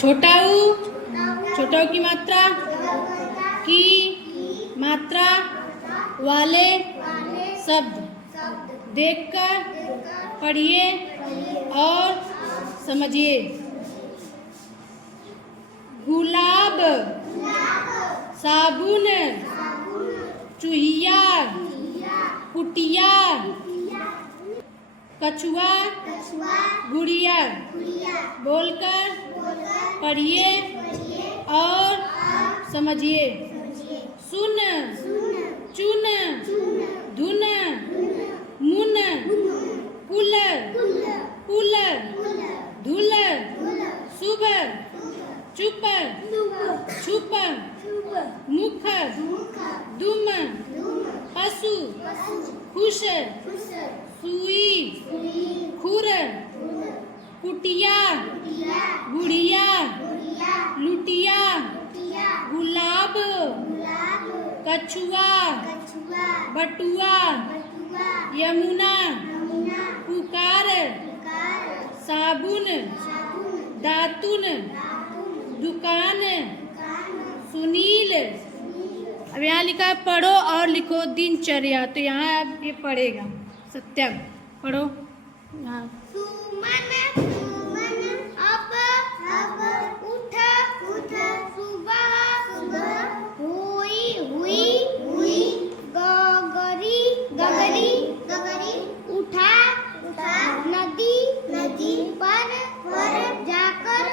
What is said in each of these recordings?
छोटा ऊ, छोटा ऊ की मात्रा, की मात्रा वाले शब्द देखकर पढ़िए और समझिए। गुलाब, साबुन, चूहिया, कुटिया, कछुआ, गुड़िया बोलकर पढ़िए और समझिए। सुन, चुन, धुन, मुन, कुल, पुल, धुल, शुभ, चुप, छुप, मुख, दुम, पशु, खुश, सुई, खुर, कुटिया, गुड़िया, लुटिया, गुलाब, कछुआ, बटुआ, यमुना, पुकार, साबुन, दातुन, दुकान, सुनील। अब यहाँ लिखा है पढ़ो और लिखो दिनचर्या, तो यहाँ अब ये पढ़ेगा। सत्यम पढ़ो यहाँ। सुमन, अब उठ, सुबह, हुई, गगरी, उठा, नदी, पर, जाकर,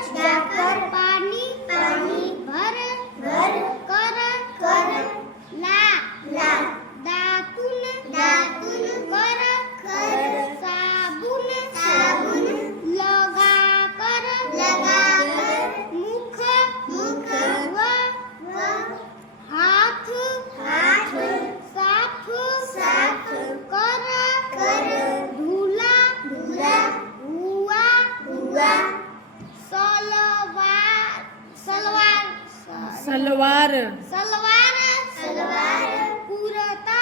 पानी, भर, कर, ला, दातुन, कर, साबुन, लगा कर, मुख, हाथ, साफ, कर, धुला, हुआ, सलवार, कुर्ता,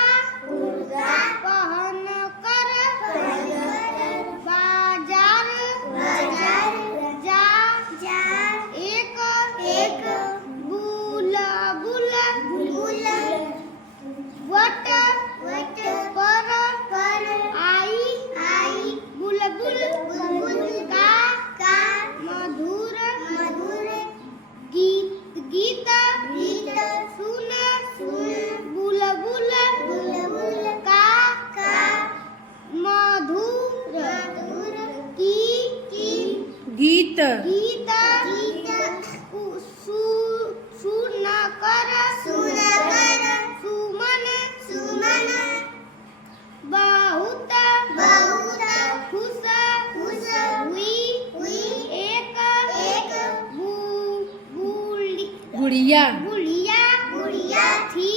पहन कर, बाजार, जा, एक, बुलबुल, वट, पर, आई, बुलबुल, का, मधुर, गीत, सुन, बुलबुल, का, मधुर, की, गीत, सुन कर, सुमन, बहुत, खुश, हुई, एक, गुड़िया, थी,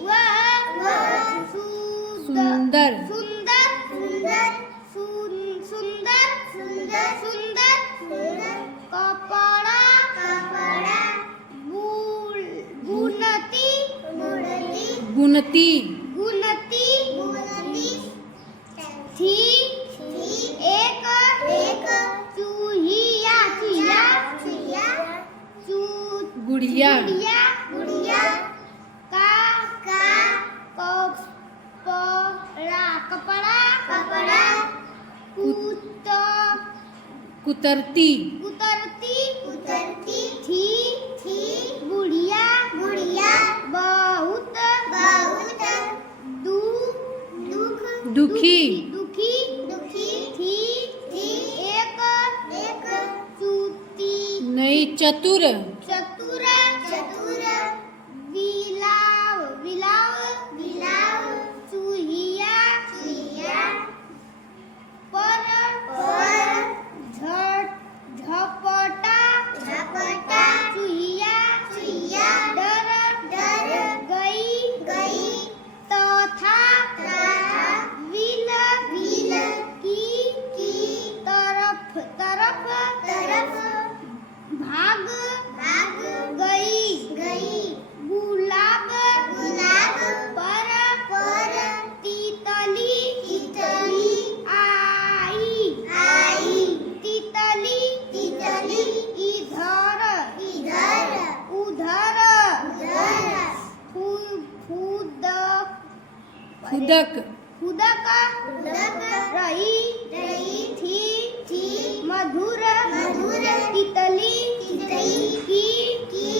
वह, सुंदर, कपड़ा, गुनती, थी, एक, चूहिया, गुड़िया, कपड़ा, कुतरती, थी, गुड़िया, बहुत, दुखी, थी, एक, चूती, नहीं चतुर, बिलाव, चूहिया, पर, झपटा, चूहिया, डर, गई, तथा, विल, की, तरफ, भाग, खुदक खुदक रही थी मधुर तितली की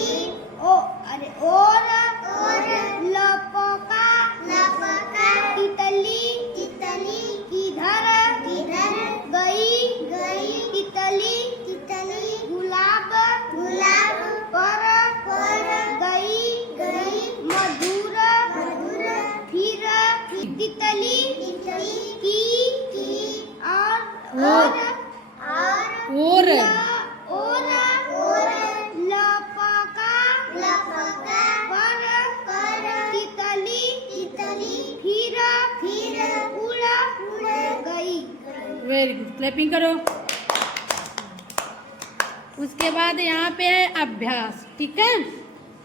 और लपका तितली किधर गई तितली गुलाब पर गई मधुर फिर तितली की और लपका पर तितली फिर उड़ गई। वेरी गुड, क्लैपिंग करो। उसके बाद यहाँ पे है अभ्यास, ठीक है।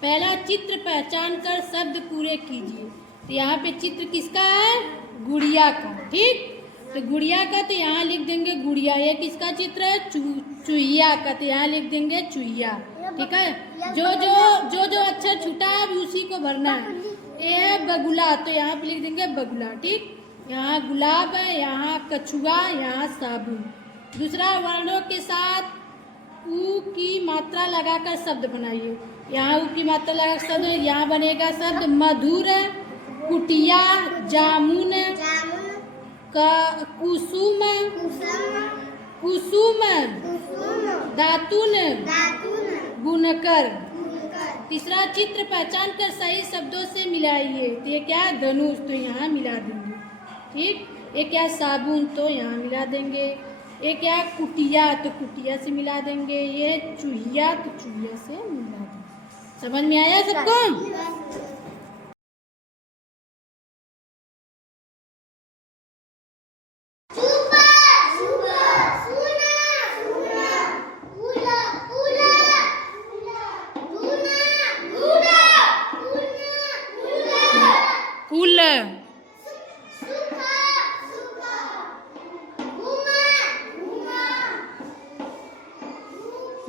पहला चित्र पहचान कर शब्द पूरे कीजिए। तो यहाँ पे चित्र किसका है? गुड़िया का, ठीक। तो गुड़िया का तो यहाँ लिख देंगे गुड़िया। ये किसका चित्र है? चुहिया का, तो यहाँ लिख देंगे चुहिया, ठीक है। जो अक्षर छूटा है अभी उसी को भरना है। ये है बगुला, तो यहाँ पे लिख देंगे बगुला, ठीक। यहाँ गुलाब है, यहाँ कछुआ, यहाँ साबुन। दूसरा, वर्णों के साथ ऊ की मात्रा लगाकर शब्द बनाइए। यहाँ ऊ की मात्रा लगाकर शब्द, यहाँ बनेगा शब्द मधुर, कुटिया, जामुन, कुसुम, दातुन, बुनकर। तीसरा, चित्र पहचान कर सही शब्दों से मिलाइए। तो ये क्या है? धनुष, तो यहाँ मिला देंगे, ठीक। ये क्या? साबुन, तो यहाँ मिला देंगे। ये क्या? कुटिया, तो कुटिया से मिला देंगे। ये चूहिया, तो चूहिया से मिला देंगे। समझ में आया सबको? फूल,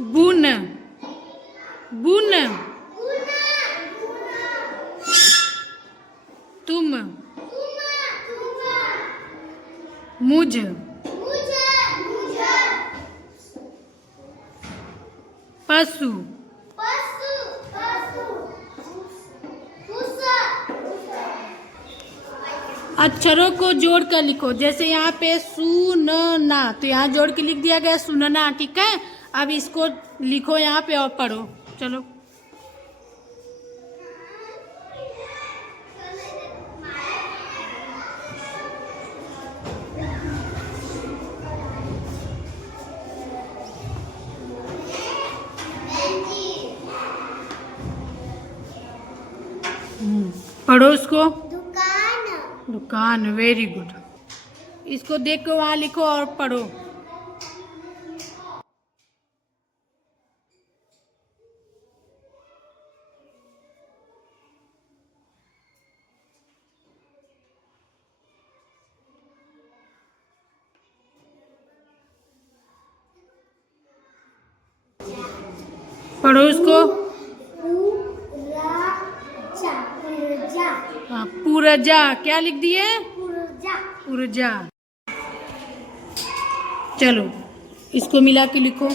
बुन, तुम, मुझ, पशु। अक्षरों को जोड़ कर लिखो। जैसे यहाँ पे सुनना, तो यहाँ जोड़ के लिख दिया गया सुनना, ठीक है। अब इसको लिखो यहाँ पे और पढ़ो, चलो। पढ़ो उसको। दुकान, वेरी गुड। इसको देख के वहाँ लिखो और पढ़ो। पढ़ो उसको। हाँ, पुरजा। क्या लिख दिए? पुरजा। चलो इसको मिला के लिखो।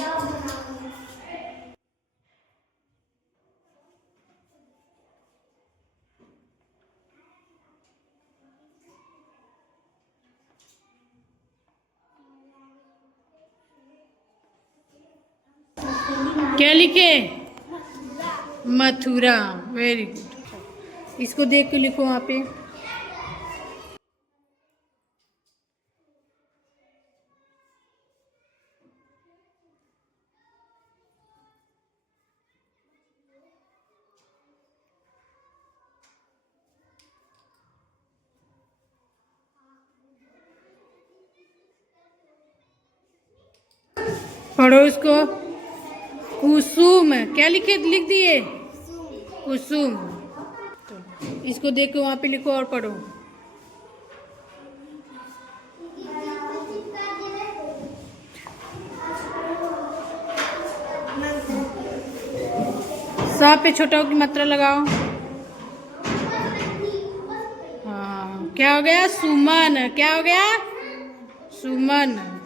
क्या लिखे? Mathura, very good. इसको देख के लिखो वहाँ पे। पढ़ो इसको। कुसुम, क्या लिख दिए? कुसुम। इसको देख के वहाँ पे लिखो और पढ़ो। सा पे छोटा की मात्रा लगाओ। हाँ, क्या हो गया? सुमन। क्या हो गया? सुमन।